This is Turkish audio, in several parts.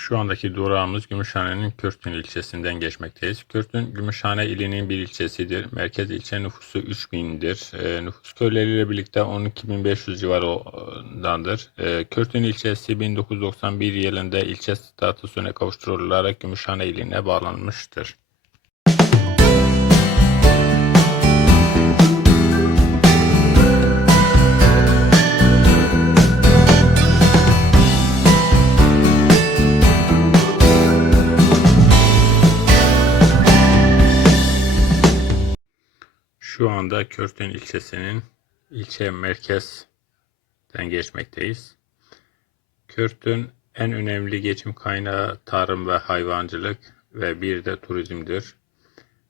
Şu andaki durağımız Gümüşhane'nin Kürtün ilçesinden geçmekteyiz. Kürtün, Gümüşhane ilinin bir ilçesidir. Merkez ilçe nüfusu 3000'dir. E, nüfus köyleriyle birlikte 12.500 civarındandır. E, Kürtün ilçesi 1991 yılında ilçe statüsüne kavuşturularak Gümüşhane iline bağlanmıştır. Şu anda Körtün ilçesinin ilçe merkezden geçmekteyiz. Körtün en önemli geçim kaynağı tarım ve hayvancılık ve bir de turizmdir.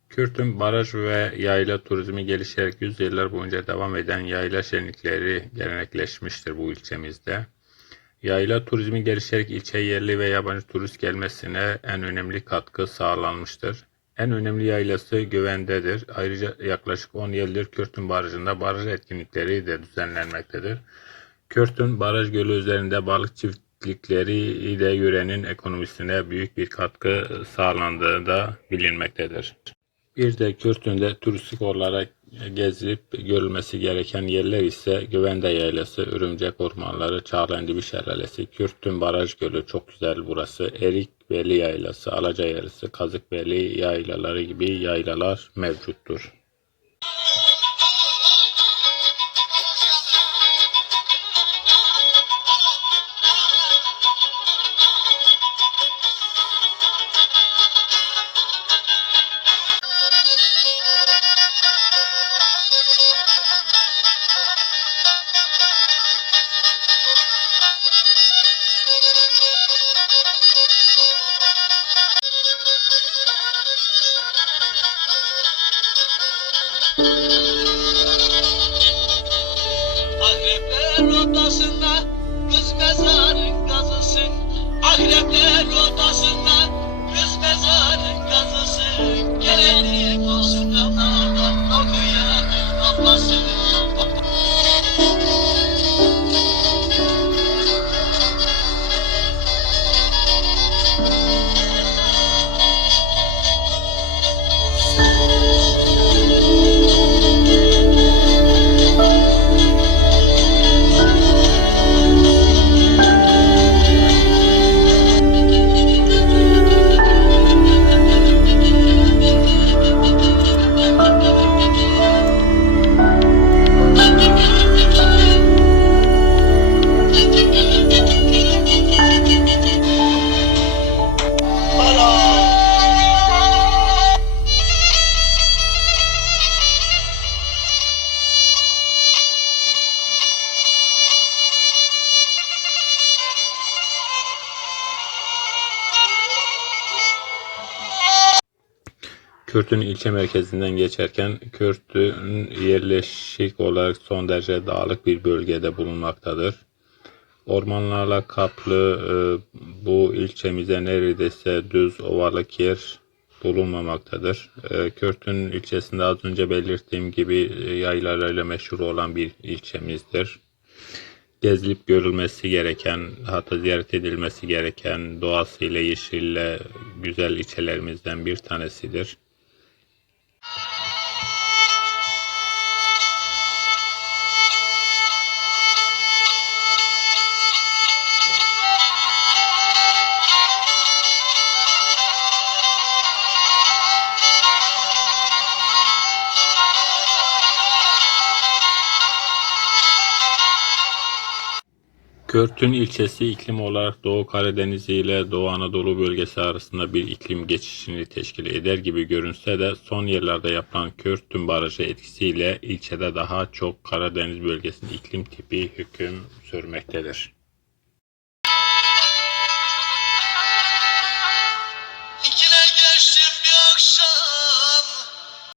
Kürtün baraj ve yayla turizmi gelişerek yüzyıllar boyunca devam eden yayla şenlikleri gelenekleşmiştir bu ilçemizde. Yayla turizmi gelişerek ilçeye yerli ve yabancı turist gelmesine en önemli katkı sağlanmıştır. En önemli yaylası Güvende'dir. Ayrıca yaklaşık 10 yıldır Kürtün Barajı'nda baraj etkinlikleri de düzenlenmektedir. Kürtün Baraj Gölü üzerinde balık çiftlikleri de yörenin ekonomisine büyük bir katkı sağlandığı da bilinmektedir. Bir de Kürtün'de turistik olarak gezilip görülmesi gereken yerler ise Güvende Yaylası, Örümcek Ormanları, Çağlayandibi Şelalesi, Kürtün Baraj Gölü çok güzel burası. Erikbeli Yaylası, Alaca Yaylası, Kazıkbeli Yaylaları gibi yaylalar mevcuttur. Kürtün ilçe merkezinden geçerken Kürtün yerleşik olarak son derece dağlık bir bölgede bulunmaktadır. Ormanlarla kaplı e, bu ilçemize neredeyse düz ovalık yer bulunmamaktadır. E, Kürtün ilçesinde az önce belirttiğim gibi e, yaylalarıyla meşhur olan bir ilçemizdir. Gezilip görülmesi gereken, hatta ziyaret edilmesi gereken doğasıyla, yeşille güzel ilçelerimizden bir tanesidir. Körtün ilçesi iklim olarak Doğu Karadeniz ile Doğu Anadolu bölgesi arasında bir iklim geçişini teşkil eder gibi görünse de son yıllarda yapılan Körtün Barajı etkisiyle ilçede daha çok Karadeniz bölgesinin iklim tipi hüküm sürmektedir.